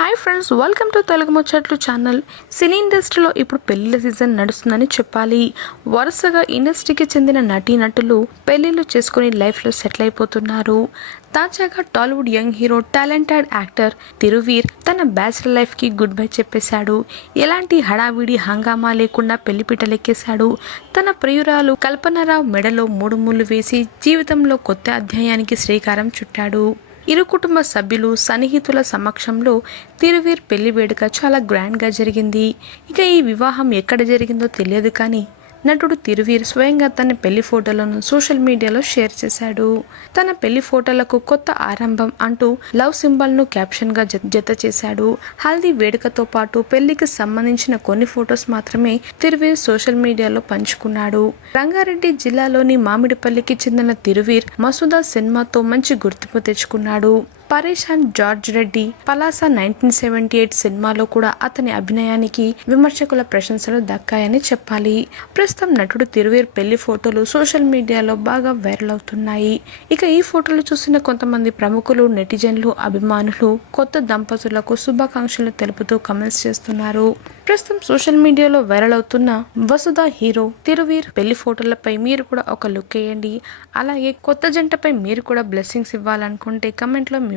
Hi friends welcome to Telugu ముచ్చట్లు channel సినీ ఇండస్ట్రీలో ఇప్పుడు పెళ్ళిళ్ళ సీజన్ నడుస్తుందని చెప్పాలి. వరుసగా ఇండస్ట్రీకి చెందిన నటీనటులు పెళ్ళిళ్ళు చేసుకుని లైఫ్లో సెటిల్ అయిపోతున్నారు. తాజాగా Tollywood young hero talented actor Thiruveer తన బ్యాచిలర్ లైఫ్కి గుడ్ బై చెప్పేశాడు. ఎలాంటి హడావిడి హంగామా లేకుండా పెళ్ళిపీటలెక్కేశాడు తన ప్రియురాలు కల్పనరావు మెడలో మూడు ముళ్ళు వేసి జీవితంలో కొత్త అధ్యాయానికి శ్రీకారం చుట్టాడు. ఇరు కుటుంబ సభ్యులు సన్నిహితుల సమక్షంలో తిరువీర్ పెళ్ళి వేడుక చాలా గ్రాండ్గా జరిగింది. ఇక ఈ వివాహం ఎక్కడ జరిగిందో తెలియదు కానీ నటుడు తిరువీర్ స్వయంగా తన పెళ్ళి ఫోటోలను సోషల్ మీడియాలో షేర్ చేశాడు. తన పెళ్ళి ఫోటోలకు కొత్త ఆరంభం అంటూ లవ్ సింబల్ను క్యాప్షన్గా జత- జత చేశాడు. హల్దీ వేడుకతో పాటు పెళ్ళికి సంబంధించిన కొన్ని ఫొటోస్ మాత్రమే తిరువీర్ సోషల్ మీడియాలో పంచుకున్నాడు. రంగారెడ్డి జిల్లాలోని మామిడిపల్లికి చెందిన తిరువీర్ మసూదా సినిమాతో మంచి గుర్తింపు తెచ్చుకున్నాడు. Pareshan George Reddy Palasa nineteen seventy eight సినిమాలో కూడా అతని అభినయానికి విమర్శకుల ప్రశంసలు దక్కాయని చెప్పాలి. ప్రస్తుతం నటుడు తిరువీర్ పెళ్ళి ఫోటోలు సోషల్ మీడియాలో బాగా వైరల్ అవుతున్నాయి. ఇక ఈ ఫోటోలు చూసిన కొంతమంది ప్రముఖులు నెటిజన్లు అభిమానులు కొత్త దంపతులకు శుభాకాంక్షలు తెలుపుతూ కమెంట్స్ చేస్తున్నారు. ప్రస్తుతం సోషల్ మీడియాలో వైరల్ అవుతున్న వసుధ హీరో తిరువీర్ పెళ్ళి ఫోటోలపై మీరు కూడా ఒక లుక్ వేయండి. అలాగే కొత్త జంటపై మీరు కూడా బ్లెస్సింగ్స్ ఇవ్వాలనుకుంటే కమెంట్లో మీ